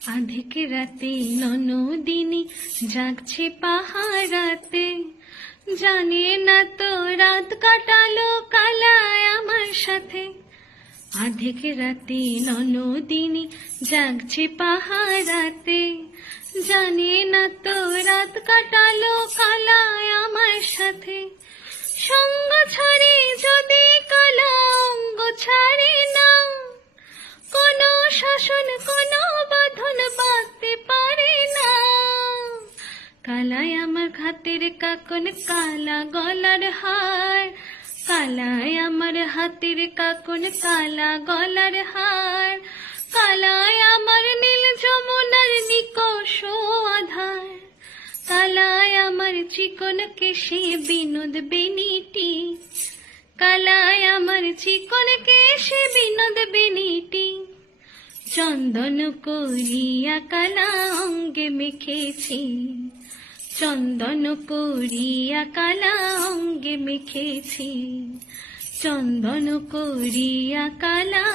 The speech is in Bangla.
আধেক রাতে ননদিনী জাগছে পাহারাতে, জানে না তো রাত কাটালো কালায় আমার সাথে। আধেক রাতে ননদিনী জাগছে পাহারাতে, জানে না তো রাত কাটালো কালায় আমার সাথে। সঙ্গ ছাড়ে যদি কালা অঙ্গ ছাড়ে না, কোনো শাসন কোনো বাঁধন বাঁধতে পারে না। কালায় আমার হাতের কাকন কালা গলার হার, কালায় আমার হাতের কাকন কালা গলার হার। কালায় আমার নীল যমুনার নিকষ আধার, কালায় আমার চিকন কেশে বিনোদ বেনিটি, কালায় আমার চিকন কেশে বিনোদ বেনিটি। চন্দন করিয়া কালা অঙ্গে মেখেছি, চন্দন করিয়া কালা অঙ্গে মেখেছি, চন্দন করিয়া কালা।